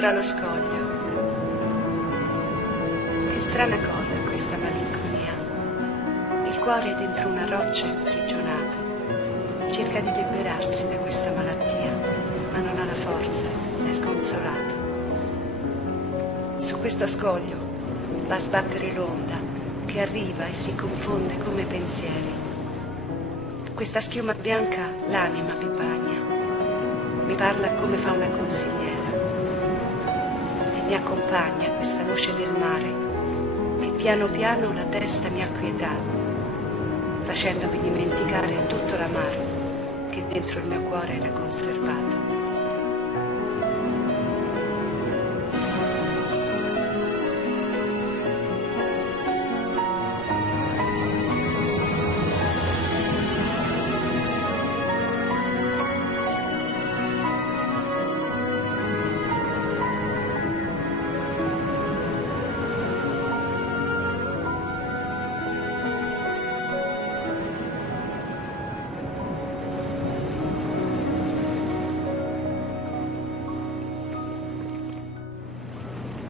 sopra lo scoglio. Che strana cosa è questa malinconia. Il cuore è dentro una roccia imprigionato. Cerca di liberarsi da questa malattia, ma non ha la forza, è sconsolato. Su questo scoglio va a sbattere l'onda che arriva e si confonde come pensieri. Questa schiuma bianca l'anima mi bagna, mi parla come fa una consigliera e mi accompagna questa voce del mare che piano piano la testa mi ha quietato, facendomi dimenticare tutto l'amaro che dentro il mio cuore era conservato.